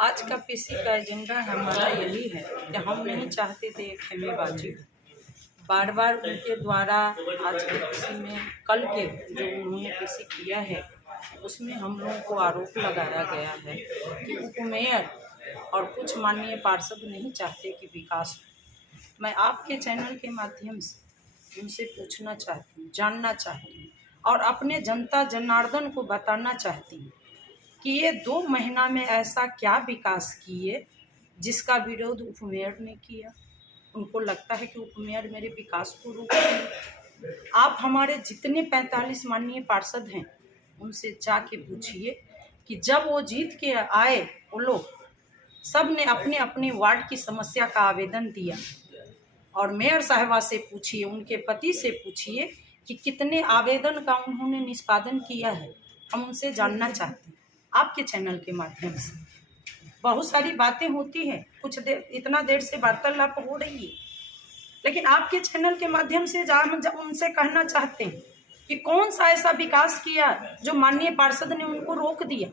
आज का पीसी का एजेंडा हमारा यही है कि हम नहीं चाहते थे खेमेबाजी हो। बार बार उनके द्वारा आज के पीसी में कल के जो उन्होंने पीसी किया है उसमें हम लोगों को आरोप लगाया गया है कि उपमेयर और कुछ माननीय पार्षद नहीं चाहते कि विकास हो। मैं आपके चैनल के माध्यम से उनसे पूछना चाहती हूँ, जानना चाहती हूँ और अपने जनता जनार्दन को बताना चाहती हूँ कि ये 2 महीना में ऐसा क्या विकास किए जिसका विरोध उपमेयर ने किया। उनको लगता है कि उपमेयर मेरे विकास को रोक रहे। आप हमारे जितने 45 माननीय पार्षद हैं उनसे जाके पूछिए कि जब वो जीत के आए वो लोग सब ने अपने अपने वार्ड की समस्या का आवेदन दिया और मेयर साहिबा से पूछिए, उनके पति से पूछिए कि कितने आवेदन का उन्होंने निष्पादन किया है। हम उनसे जानना चाहते हैं आपके चैनल के माध्यम से। बहुत सारी बातें होती हैं, कुछ देर इतना देर से वार्तालाप हो रही है, लेकिन आपके चैनल के माध्यम से जब उनसे कहना चाहते हैं कि कौन सा ऐसा विकास किया जो माननीय पार्षद ने उनको रोक दिया।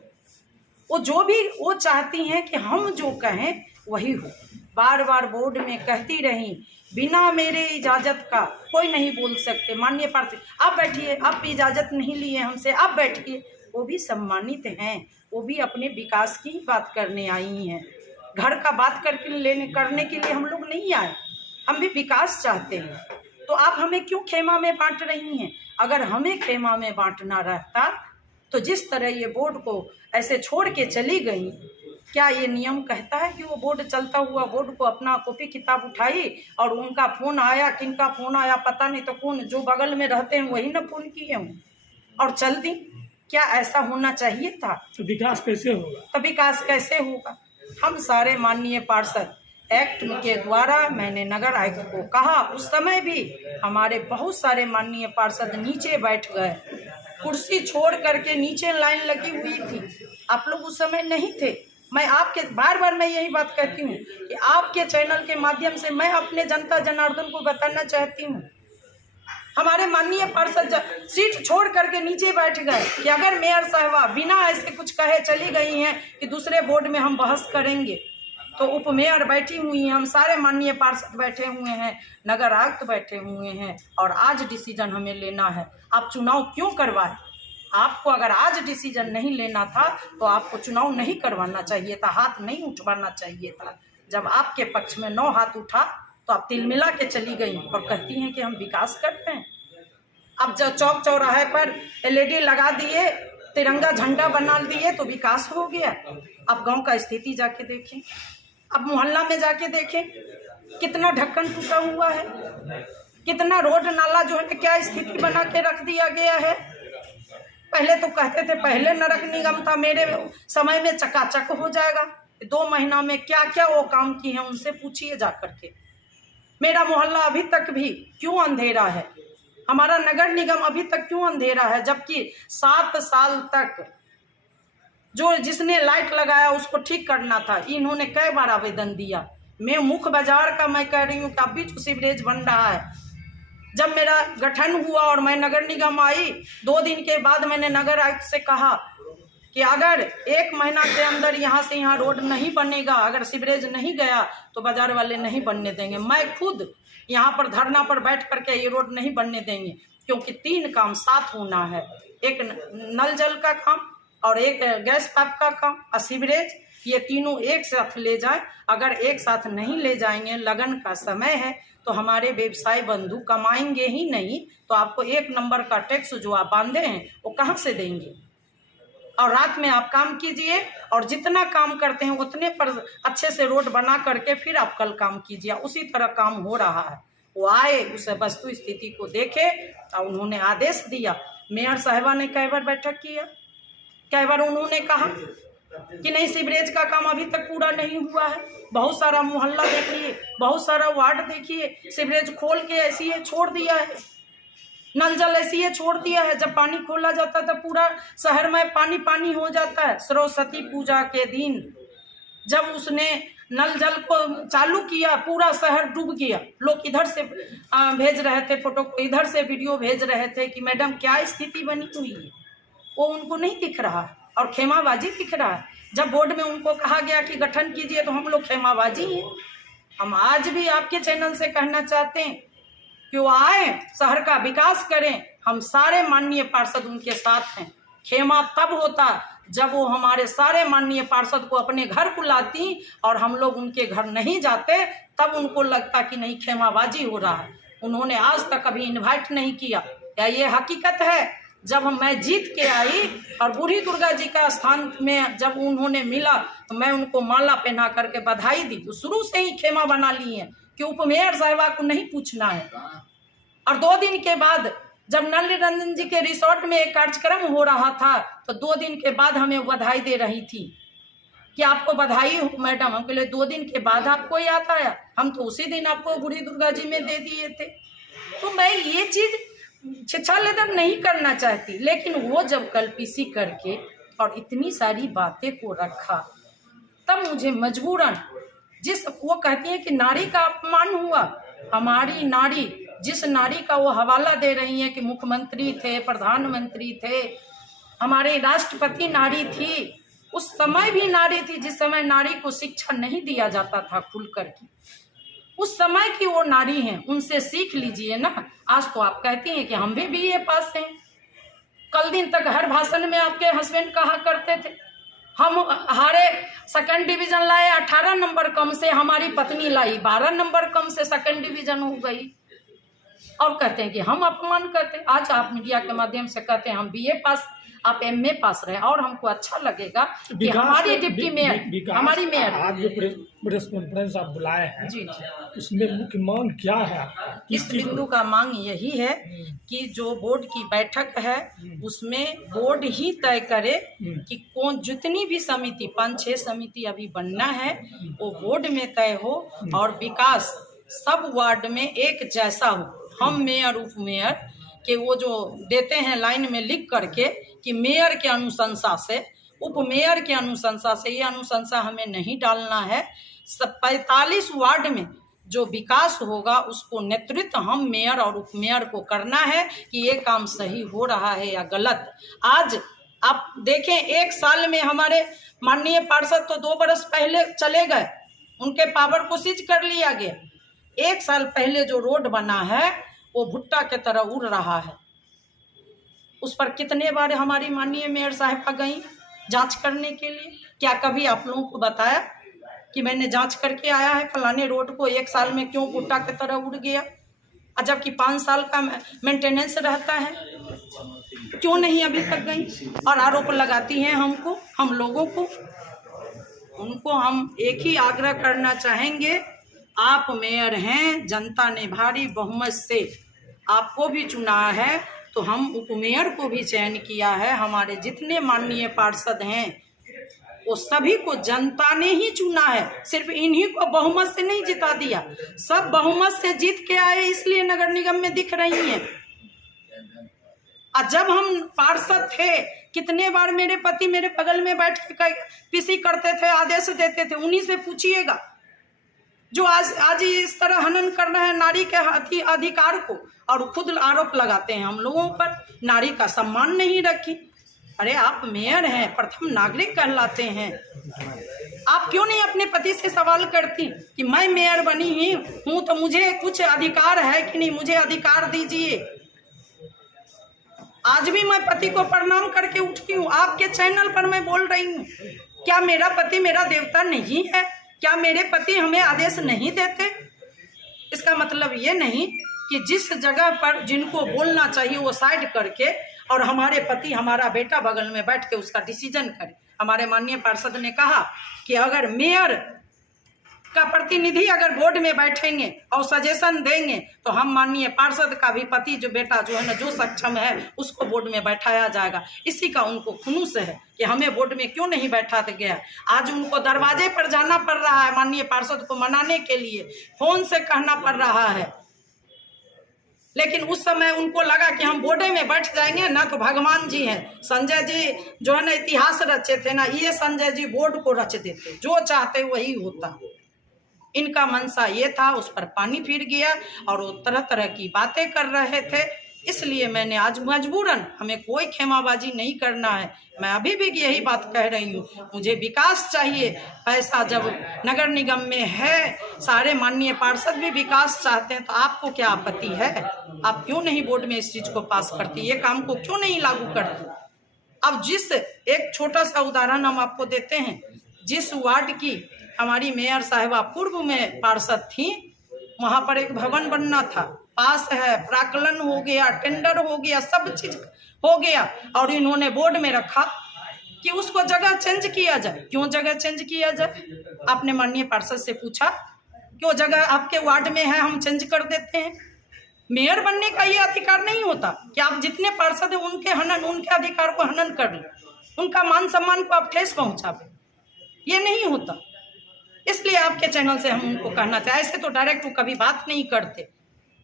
वो जो भी वो चाहती हैं कि हम जो कहें वही हो। बार बार बोर्ड में कहती रही बिना मेरे इजाज़त का कोई नहीं बोल सकते। माननीय पार्षद आप बैठिए, आप इजाज़त नहीं लिए हमसे, आप बैठिए। वो भी सम्मानित हैं, वो भी अपने विकास की ही बात करने आई हैं। घर का बात करने के लिए हम लोग नहीं आए, हम भी विकास चाहते हैं। तो आप हमें क्यों खेमा में बांट रही हैं? अगर हमें खेमा में बांटना रहता तो जिस तरह ये बोर्ड को ऐसे छोड़ के चली गई, क्या ये नियम कहता है कि वो बोर्ड चलता हुआ बोर्ड को अपना कॉपी किताब उठाई और उनका फ़ोन आया, किनका फ़ोन आया पता नहीं, तो कौन जो बगल में रहते हैं वही ना फ़ोन किए हों और चल दी। क्या ऐसा होना चाहिए था? तो विकास कैसे होगा? तो विकास कैसे होगा? हम सारे माननीय पार्षद एक्ट के द्वारा, मैंने नगर आयुक्त को कहा, उस समय भी हमारे बहुत सारे माननीय पार्षद नीचे बैठ गए, कुर्सी छोड़ करके नीचे लाइन लगी हुई थी। आप लोग उस समय नहीं थे। मैं आपके बार बार मैं यही बात कहती हूँ कि आपके चैनल के माध्यम से मैं अपने जनता जनार्दन को बताना चाहती हूँ, हमारे माननीय पार्षद सीट छोड़ करके नीचे बैठ गए कि अगर मेयर साहिबा बिना ऐसे कुछ कहे चली गई हैं कि दूसरे बोर्ड में हम बहस करेंगे, तो उपमेयर बैठी हुई हैं, हम सारे माननीय पार्षद बैठे हुए हैं, नगर आयुक्त बैठे हुए हैं और आज डिसीजन हमें लेना है। आप चुनाव क्यों करवाए? आपको अगर आज डिसीजन नहीं लेना था तो आपको चुनाव नहीं करवाना चाहिए था, हाथ नहीं उठवाना चाहिए था। जब आपके पक्ष में 9 हाथ उठा तो आप तिलमिला के चली गई और कहती हैं कि हम विकास करते हैं। अब जब चौक चौराहे पर LED लगा दिए, तिरंगा झंडा बना दिए तो विकास हो गया। अब गांव का स्थिति जाके देखें, अब मोहल्ला में जाके देखें कितना ढक्कन टूटा हुआ है, कितना रोड नाला जो है क्या स्थिति बना के रख दिया गया है। पहले तो कहते थे पहले नगर निगम था, मेरे समय में चकाचक हो जाएगा। 2 महीना में क्या क्या वो काम किए हैं उनसे पूछिए जा करके। मेरा मोहल्ला अभी तक भी क्यों अंधेरा है? हमारा नगर निगम अभी तक क्यों अंधेरा है? जबकि 7 साल तक जो जिसने लाइट लगाया उसको ठीक करना था। इन्होंने कई बार आवेदन दिया। मैं मुख्य बाजार का मैं कह रही हूँ कि अभी जो सीवरेज बन रहा है, जब मेरा गठन हुआ और मैं नगर निगम आई, 2 दिन के बाद मैंने नगर आयुक्त से कहा कि अगर 1 महीना के अंदर यहाँ से यहाँ रोड नहीं बनेगा, अगर सीवरेज नहीं गया तो बाजार वाले नहीं बनने देंगे। मैं खुद यहाँ पर धरना पर बैठ करके ये रोड नहीं बनने देंगे, क्योंकि 3 काम साथ होना है। एक नल जल का काम और एक गैस पाइप का काम और सीवरेज, ये तीनों एक साथ ले जाए। अगर एक साथ नहीं ले जाएंगे, लगन का समय है, तो हमारे व्यवसाय बंधु कमाएंगे ही नहीं, तो आपको 1 नंबर का टैक्स जो आप बांधे हैं वो कहाँ से देंगे? और रात में आप काम कीजिए और जितना काम करते हैं उतने पर अच्छे से रोड बना करके फिर आप कल काम कीजिए। उसी तरह काम हो रहा है। वो आए, उस वस्तु स्थिति को देखे और उन्होंने आदेश दिया। मेयर साहिबा ने कई बार बैठक किया, कई बार उन्होंने कहा कि नहीं सीवरेज का काम अभी तक पूरा नहीं हुआ है। बहुत सारा मोहल्ला देखिए, बहुत सारा वार्ड देखिए, सीवरेज खोल के ऐसे ही छोड़ दिया है, नल जल ऐसे ही छोड़ दिया है। जब पानी खोला जाता तो पूरा शहर में पानी पानी हो जाता है। सरस्वती पूजा के दिन जब उसने नल जल को चालू किया, पूरा शहर डूब गया। लोग इधर से भेज रहे थे फोटो, इधर से वीडियो भेज रहे थे कि मैडम क्या स्थिति बनी हुई है, वो उनको नहीं दिख रहा। और खेमाबाजी दिख रहा है। जब बोर्ड में उनको कहा गया कि गठन कीजिए तो हम लोग खेमाबाजी हैं। हम आज भी आपके चैनल से कहना चाहते हैं कि वो आए, शहर का विकास करें। हम सारे माननीय पार्षद उनके साथ हैं। खेमा तब होता जब वो हमारे सारे माननीय पार्षद को अपने घर बुलाती और हम लोग उनके घर नहीं जाते, तब उनको लगता कि नहीं खेमाबाजी हो रहा है। उन्होंने आज तक कभी इनवाइट नहीं किया। क्या ये हकीकत है? जब मैं जीत के आई और बूढ़ी दुर्गा जी का स्थान में जब उन्होंने मिला तो मैं उनको माला पहना करके बधाई दी। वो शुरू से ही खेमा बना ली है कि उपमेयर साहिबा को नहीं पूछना है। और 2 दिन के बाद जब नल निरंजन जी के रिसोर्ट में एक कार्यक्रम हो रहा था तो 2 दिन के बाद हमें बधाई दे रही थी कि आपको बधाई हो मैडम। हम कहले 2 दिन के बाद आपको याद आया? हम तो उसी दिन आपको बूढ़ी दुर्गा जी में दे दिए थे। तो मैं ये चीज़ छिछालेदन नहीं करना चाहती, लेकिन वो जब कल्पीसी करके और इतनी सारी बातें को रखा तब मुझे मजबूरन, जिस वो कहती है कि नारी का अपमान हुआ, हमारी नारी, जिस नारी का वो हवाला दे रही है कि मुख्यमंत्री थे, प्रधानमंत्री थे, हमारे राष्ट्रपति नारी थी, उस समय भी नारी थी जिस समय नारी को शिक्षा नहीं दिया जाता था खुल कर की। उस समय की वो नारी हैं, उनसे सीख लीजिए ना। आज तो आप कहती हैं कि हम भी BA पास हैं। कल दिन तक हर भाषण में आपके हस्बैंड कहा करते थे हम हारे, 2nd डिवीजन लाए, 18 नंबर कम से हमारी पत्नी लाई 12 नंबर कम से 2nd डिवीजन हो गई। और कहते हैं कि हम अपमान करते। आज आप मीडिया के माध्यम से कहते हैं हम BA पास, आप MA पास रहे। और हमको अच्छा लगेगा कि हमारी डिप्टी मेयर, हमारी मेयर, आज जो प्रेस कॉन्फ्रेंस आप बुलाए हैं जी, उसमें मुख्य मांग क्या है आपका? इस बिंदु का मांग यही है कि जो बोर्ड की बैठक है उसमें बोर्ड ही तय करे कि कौन, जितनी भी समिति, 5-6 समिति अभी बनना है वो बोर्ड में तय हो और विकास सब वार्ड में एक जैसा हो। हम मेयर उप मेयर के वो जो देते हैं लाइन में लिख करके कि मेयर के अनुशंसा से, उप मेयर के अनुशंसा से, ये अनुशंसा हमें नहीं डालना है। 45 वार्ड में जो विकास होगा उसको नेतृत्व हम मेयर और उप मेयर को करना है कि ये काम सही हो रहा है या गलत। आज आप देखें 1 साल में हमारे माननीय पार्षद तो 2 बरस पहले चले गए, उनके पावर को सीज कर लिया गया। 1 साल पहले जो रोड बना है वो भुट्टा के तरह उड़ रहा है। उस पर कितने बार हमारी माननीय मेयर साहिबा गई जांच करने के लिए? क्या कभी आप लोगों को बताया कि मैंने जांच करके आया है फलाने रोड को 1 साल में क्यों भुट्टा के तरह उड़ गया? जबकि 5 साल का मेंटेनेंस रहता है, क्यों नहीं अभी तक गई? और आरोप लगाती हैं हमको, हम लोगों को। उनको हम एक ही आग्रह करना चाहेंगे, आप मेयर हैं, जनता ने भारी बहुमत से आपको भी चुना है, तो हम उपमेयर को भी चयन किया है। हमारे जितने माननीय पार्षद हैं वो सभी को जनता ने ही चुना है, सिर्फ इन्हीं को बहुमत से नहीं जिता दिया। सब बहुमत से जीत के आए, इसलिए नगर निगम में दिख रही हैं। और जब हम पार्षद थे कितने बार मेरे पति मेरे बगल में बैठ के पीसी करते थे, आदेश देते थे। उन्हीं से पूछिएगा जो आज इस तरह हनन कर रहे हैं नारी के अधिकार को, और खुद आरोप लगाते हैं हम लोगों पर, नारी का सम्मान नहीं रखी। अरे आप मेयर हैं, प्रथम नागरिक कहलाते हैं, आप क्यों नहीं अपने पति से सवाल करती कि मैं मेयर बनी ही हूँ तो मुझे कुछ अधिकार है कि नहीं, मुझे अधिकार दीजिए। आज भी मैं पति को प्रणाम करके उठती हूँ, आपके चैनल पर मैं बोल रही हूँ। क्या मेरा पति मेरा देवता नहीं है? क्या मेरे पति हमें आदेश नहीं देते? इसका मतलब ये नहीं कि जिस जगह पर जिनको बोलना चाहिए वो साइड करके और हमारे पति, हमारा बेटा बगल में बैठ के उसका डिसीजन करे। हमारे माननीय पार्षद ने कहा कि अगर मेयर का प्रतिनिधि अगर बोर्ड में बैठेंगे और सजेशन देंगे तो हम माननीय पार्षद का भी पति जो बेटा जो है ना, जो सक्षम है उसको बोर्ड में बैठाया जाएगा। इसी का उनको खुनूस है कि हमें बोर्ड में क्यों नहीं बैठा गया। आज उनको दरवाजे पर जाना पड़ रहा है माननीय पार्षद को मनाने के लिए, फोन से कहना पड़ रहा है। लेकिन उस समय उनको लगा कि हम बोर्ड में बैठ जाएंगे ना तो भगवान जी हैं। संजय जी जो है ना इतिहास रचे थे ना, ये संजय जी बोर्ड को रच देते, जो चाहते वही होता। इनका मनसा ये था, उस पर पानी फिर गया और वो तरह तरह की बातें कर रहे थे। इसलिए मैंने आज मजबूरन, हमें कोई खेमाबाजी नहीं करना है। मैं अभी भी यही बात कह रही हूँ, मुझे विकास चाहिए। पैसा जब नगर निगम में है, सारे माननीय पार्षद भी विकास चाहते हैं, तो आपको क्या आपत्ति है? आप क्यों नहीं बोर्ड में इस चीज को पास करती, ये काम को क्यों नहीं लागू करती? अब जिस एक छोटा सा उदाहरण हम आपको देते हैं, जिस वार्ड की हमारी मेयर साहिबा पूर्व में पार्षद थी, वहां पर एक भवन बनना था, पास है, प्राकलन हो गया, टेंडर हो गया, सब चीज हो गया, और इन्होंने बोर्ड में रखा कि उसको जगह चेंज किया जाए। क्यों जगह चेंज किया जाए? आपने माननीय पार्षद से पूछा क्यों जगह आपके वार्ड में है, हम चेंज कर देते हैं? मेयर बनने का ये अधिकार नहीं होता कि आप जितने पार्षद हैं उनके अधिकार को हनन कर लें, उनका मान सम्मान को आप ठेस पहुंचावे, ये नहीं होता। इसलिए आपके चैनल से हम उनको कहना चाहे, ऐसे तो डायरेक्ट वो कभी बात नहीं करते।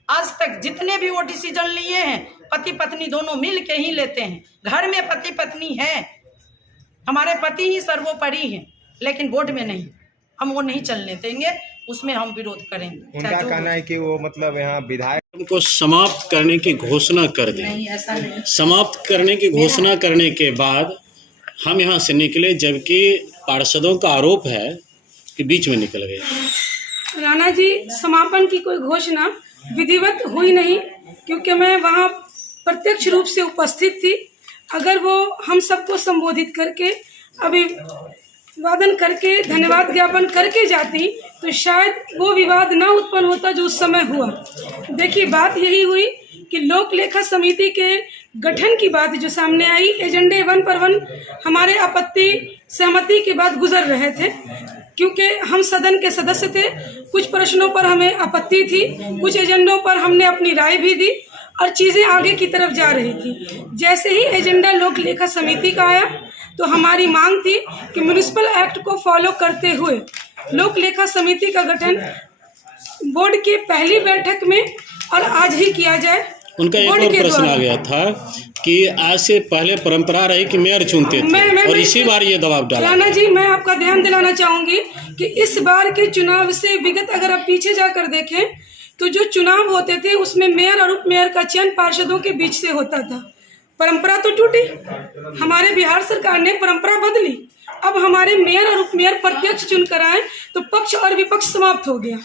आज तक जितने भी वो डिसीजन लिए हैं, पति पत्नी दोनों मिल के ही लेते हैं। घर में पति पत्नी है, हमारे पति ही सर्वोपरि हैं, लेकिन बोर्ड में नहीं, हम वो नहीं चलने देंगे, उसमें हम विरोध करेंगे। उनका कहना है कि वो मतलब यहाँ विधायक को समाप्त करने की घोषणा कर दी। नहीं, ऐसा नहीं। समाप्त करने की घोषणा करने के बाद हम यहाँ से निकले, जबकि पार्षदों का आरोप है कि बीच में निकल गए। राणा जी, समापन की कोई घोषणा विधिवत हुई नहीं, क्योंकि मैं वहाँ प्रत्यक्ष रूप से उपस्थित थी। अगर वो हम सबको संबोधित करके अभिवादन करके धन्यवाद ज्ञापन करके जाती, तो शायद वो विवाद ना उत्पन्न होता जो उस समय हुआ। देखिए, बात यही हुई कि लोक लेखा समिति के गठन की बात जो सामने आई, एजेंडे 1 पर 1 हमारे आपत्ति सहमति के बाद गुजर रहे थे, क्योंकि हम सदन के सदस्य थे। कुछ प्रश्नों पर हमें आपत्ति थी, कुछ एजेंडों पर हमने अपनी राय भी दी और चीज़ें आगे की तरफ जा रही थी। जैसे ही एजेंडा लोक लेखा समिति का आया, तो हमारी मांग थी कि म्युनिसिपल एक्ट को फॉलो करते हुए लोक लेखा समिति का गठन बोर्ड की पहली बैठक में और आज ही किया जाए। उनका एक और प्रश्न आ गया था कि आज से पहले परंपरा रही कि मेयर चुनते थे, और इसी बार ये दबाव डाला। राणा जी, मैं आपका ध्यान दिलाना चाहूंगी कि इस बार के चुनाव से विगत अगर आप पीछे जाकर देखें, तो जो चुनाव होते थे उसमें मेयर और उप मेयर का चयन पार्षदों के बीच से होता था। परंपरा तो टूटी, हमारे बिहार सरकार ने परंपरा बदली। अब हमारे मेयर और उप मेयर प्रत्यक्ष चुनकर आए, तो पक्ष और विपक्ष समाप्त हो गया।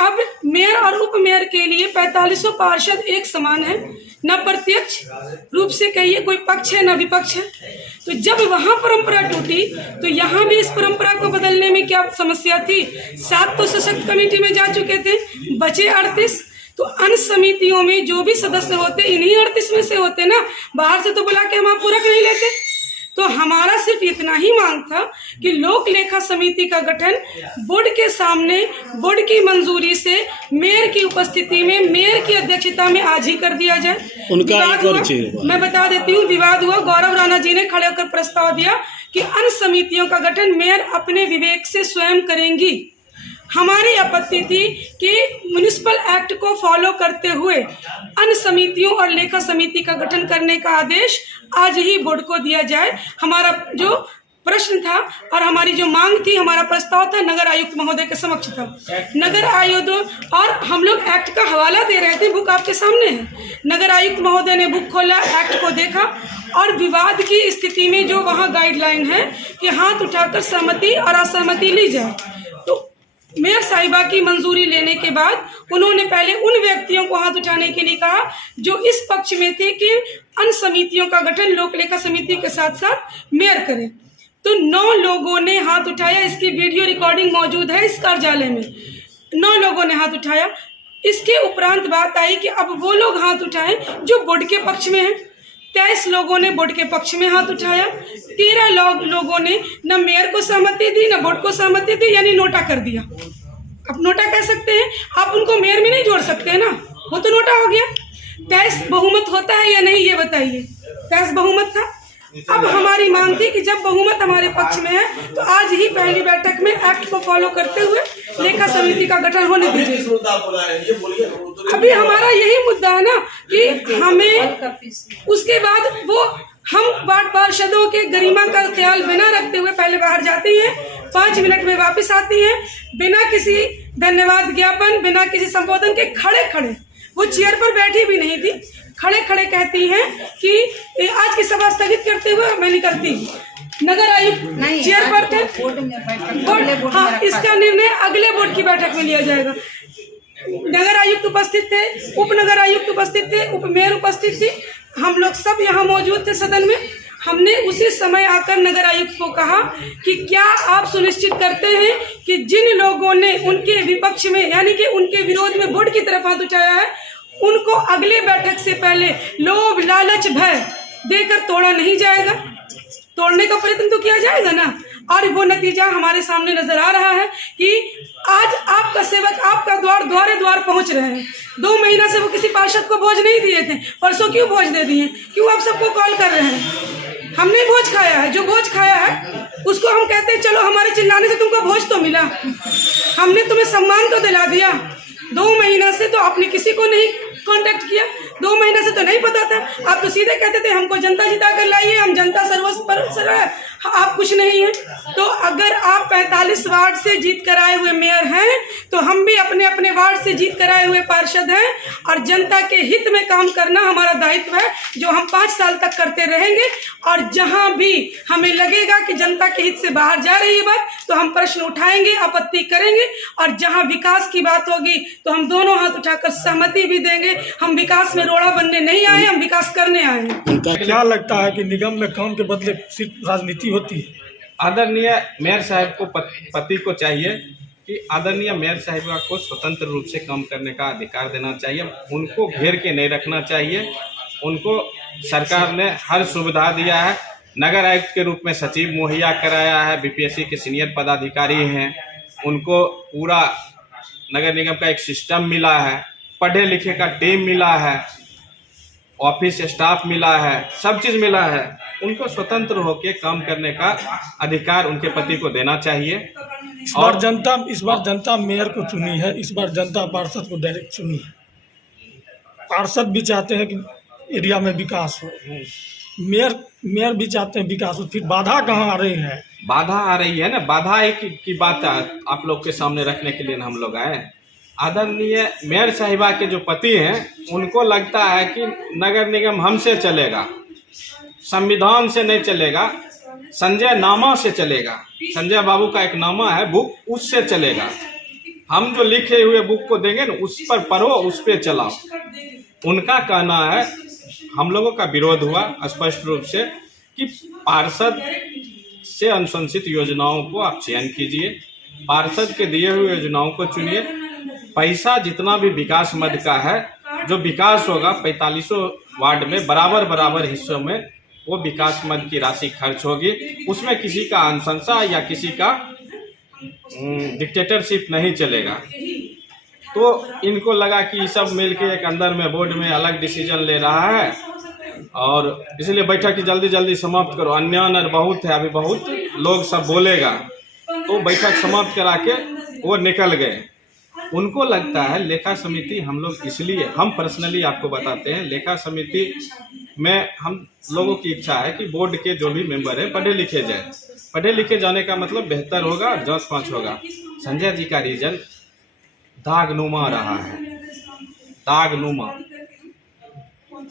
अब मेयर और उप मेयर के लिए 4500 पार्षद एक समान है, न प्रत्यक्ष रूप से कहिए कोई पक्ष है न विपक्ष है। तो जब वहां परंपरा टूटी, तो यहाँ भी इस परंपरा को बदलने में क्या समस्या थी? 7 तो सशक्त कमेटी में जा चुके थे, बचे 38। तो अन्य समितियों में जो भी सदस्य होते, इन्हीं 38 में से होते ना, बाहर से तो बुला के हम आप पूरक नहीं लेते। तो हमारा सिर्फ इतना ही मांग था कि लोक लेखा समिति का गठन बोर्ड के सामने, बोर्ड की मंजूरी से, मेयर की उपस्थिति में, मेयर की अध्यक्षता में आज ही कर दिया जाए। उनका एक और चीज मैं बता देती हूँ, विवाद हुआ। गौरव राणा जी ने खड़े होकर प्रस्ताव दिया कि अन्य समितियों का गठन मेयर अपने विवेक से स्वयं करेंगी। हमारी आपत्ति थी कि म्युनिसिपल एक्ट को फॉलो करते हुए अन्य समितियों और लेखा समिति का गठन करने का आदेश आज ही बोर्ड को दिया जाए। हमारा जो प्रश्न था और हमारी जो मांग थी, हमारा प्रस्ताव था, नगर आयुक्त महोदय के समक्ष था। नगर आयुक्त और हम लोग एक्ट का हवाला दे रहे थे, बुक आपके सामने है। नगर आयुक्त महोदय ने बुक खोला, एक्ट को देखा, और विवाद की स्थिति में जो वहाँ गाइडलाइन है कि हाथ उठाकर सहमति और असहमति ली जाए, तो मेयर साहिबा की मंजूरी लेने के बाद उन्होंने पहले उन व्यक्तियों को हाथ उठाने के लिए कहा जो इस पक्ष में थे कि अन्य समितियों का गठन लोक लेखा समिति के साथ साथ मेयर करे। तो 9 लोगों ने हाथ उठाया। इसकी वीडियो रिकॉर्डिंग मौजूद है इस कार्यालय में। 9 लोगों ने हाथ उठाया। इसके उपरांत बात आई कि अब वो लोग हाथ उठाएं जो बोर्ड के पक्ष में हैं। 23 लोगों ने बोर्ड के पक्ष में हाथ उठाया। 13 लोगों ने न मेयर को सहमति दी न बोर्ड को सहमति दी, यानी नोटा कर दिया। अब नोटा कह सकते हैं, आप उनको मेयर में नहीं जोड़ सकते हैं ना, वो तो नोटा हो गया। 23 बहुमत होता है या नहीं, ये बताइए। 23 बहुमत था। अब हमारी मांग थी कि जब बहुमत हमारे पक्ष में है, तो आज ही पहली बैठक में एक्ट को फॉलो करते हुए लेखा समिति का गठन होने दीजिए। अभी हमारा यही मुद्दा है ना कि हमें उसके बाद वो हम वार्ड पार्षदों के गरिमा का ख्याल बिना रखते हुए पहले बाहर जाती हैं, 5 मिनट में वापस आती हैं, बिना किसी धन्यवाद ज्ञापन, बिना किसी संबोधन के खड़े खड़े, वो चेयर पर बैठी भी नहीं थी, खड़े खड़े कहती हैं कि आज की सभा स्थगित करते हुए मैं नहीं करती। नगर आयुक्त चेयर पर थे, बोर्ड, हाँ, इसका निर्णय अगले बोर्ड की बैठक में लिया जाएगा। नगर आयुक्त उपस्थित थे, उप नगर आयुक्त उपस्थित थे, उप मेयर उपस्थित थी, हम लोग सब यहाँ मौजूद थे सदन में। हमने उसी समय आकर नगर आयुक्त को कहा कि क्या आप सुनिश्चित करते हैं कि जिन लोगों ने उनके विपक्ष में यानी कि उनके विरोध में बोर्ड की तरफ हाथ उठाया है उनको अगले बैठक से पहले लोभ लालच भय देकर तोड़ा नहीं जाएगा? तोड़ने का प्रयत्न तो किया जाएगा ना। और वो नतीजा हमारे सामने नजर आ रहा है कि आज आपका सेवक आपका द्वारे द्वार पहुंच रहे हैं। 2 महीना से वो किसी पार्षद को भोज नहीं दिए थे, परसों क्यों भोज दे दिए? क्यों आप सबको कॉल कर रहे हैं? हमने भोज खाया है, जो भोज खाया है उसको हम कहते हैं चलो हमारे चिल्लाने से तुमको भोज तो मिला, हमने तुम्हें सम्मान तो दिला दिया। 2 महीना से तो आपने किसी को नहीं कांटेक्ट किया, 2 महीना से तो नहीं पता था। आप तो सीधे कहते थे हमको जनता जिता कर लाइए, हम जनता सर्वस्व है, आप कुछ नहीं है। तो अगर आप 45 वार्ड से जीत कर आए हुए मेयर हैं तो हम भी अपने अपने वार्ड से जीत कर आए हुए पार्षद हैं और जनता के हित में काम करना हमारा दायित्व है, जो हम 5 साल तक करते रहेंगे। और जहां भी हमें लगेगा कि जनता के हित से बाहर जा रही है बात तो हम प्रश्न उठाएंगे, आपत्ति करेंगे। और जहां विकास की बात होगी तो हम दोनों हाथ उठाकर सहमति भी देंगे। हम विकास में रोड़ा बनने नहीं आए, हम विकास करने आए हैं। क्या लगता है कि निगम में काम के बदले सिर्फ राजनीति होती है? आदरणीय मेयर साहब को पति को चाहिए कि आदरणीय मेयर साहिबा को स्वतंत्र रूप से काम करने का अधिकार देना चाहिए। उनको घेर के नहीं रखना चाहिए। उनको सरकार ने हर सुविधा दिया है। नगर आयुक्त के रूप में सचिव मुहैया कराया है, बीपीएससी के सीनियर पदाधिकारी हैं, उनको पूरा नगर निगम का एक सिस्टम मिला है, पढ़े लिखे का टीम मिला है, ऑफिस स्टाफ मिला है, सब चीज़ मिला है। उनको स्वतंत्र होकर काम करने का अधिकार उनके पति को देना चाहिए। इस बार जनता मेयर को चुनी है, इस बार जनता पार्षद को डायरेक्ट चुनी है। पार्षद भी चाहते हैं कि एरिया में विकास हो, मेयर भी चाहते हैं विकास हो, फिर बाधा कहाँ आ रही है? बाधा आ रही है ना, बाधा एक की बात आप लोग के सामने रखने के लिए हम लोग आए। आदरणीय मेयर साहिबा के जो पति हैं उनको लगता है कि नगर निगम हमसे चलेगा, संविधान से नहीं चलेगा, संजय नामा से चलेगा। संजय बाबू का एक नामा है बुक, उससे चलेगा। हम जो लिखे हुए बुक को देंगे ना उस पर पढ़ो, उस पर चलाओ। उनका कहना है, हम लोगों का विरोध हुआ स्पष्ट रूप से कि पार्षद से अनुशंसित योजनाओं को आप चयन कीजिए, पार्षद के दिए हुए योजनाओं को चुनिए। पैसा जितना भी विकास मद का है, जो विकास होगा 45 वार्ड में बराबर हिस्सों में वो विकास मद की राशि खर्च होगी। उसमें किसी का अनुशंसा या किसी का डिक्टेटरशिप नहीं चलेगा। तो इनको लगा कि ये सब मिलके एक अंदर में बोर्ड में अलग डिसीजन ले रहा है और इसलिए बैठक की जल्दी समाप्त करो। अन्य बहुत है, अभी बहुत लोग सब बोलेगा, तो बैठक समाप्त करा के वो निकल गए। उनको लगता है लेखा समिति हम लोग, इसलिए हम पर्सनली आपको बताते हैं, लेखा समिति में हम लोगों की इच्छा है कि बोर्ड के जो भी मेंबर हैं पढ़े लिखे जाए। पढ़े लिखे जाने का मतलब बेहतर होगा, जांच पाँच होगा। संजय जी का रीजन दागनुमा रहा है, दागनुमा।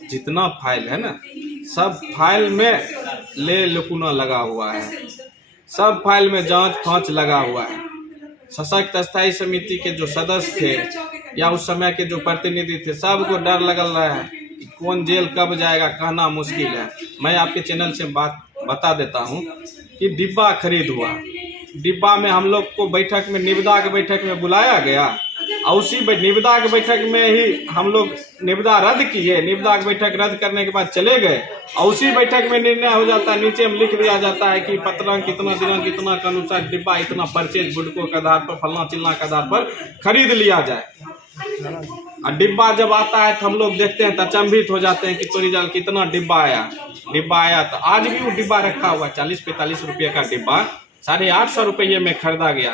जितना फाइल है ना, सब फाइल में ले लुकुना लगा हुआ है, सब फाइल में जांच फाँच लगा हुआ है। सशक्त स्थायी समिति के जो सदस्य थे या उस समय के जो प्रतिनिधि थे, सबको डर लगल रहा है कि कौन जेल कब जाएगा, कहना मुश्किल है। मैं आपके चैनल से बात बता देता हूँ कि डिब्बा खरीद हुआ, डिब्बा में हम लोग को बैठक में, निविदा के बैठक में बुलाया गया और उसी निविदा के बैठक में ही हम लोग निविदा रद्द किए। निविदा की बैठक रद्द करने के बाद चले गए और उसी बैठक में निर्णय हो जाता है, नीचे में लिख दिया जाता है कि पत्रांक कितना दिनांक कितना के अनुसार डिब्बा इतना परचेज बुडको के आधार पर, फलना चिल्ला के आधार पर खरीद लिया जाए। और डिब्बा जब आता है तो हम लोग देखते हैं तो अचंभित हो जाते हैं कि तोरी जाल कितना डिब्बा आया। तो आज भी वो डिब्बा रखा हुआ है, 40-45 रुपये का डिब्बा 850 रुपये में खरीदा गया।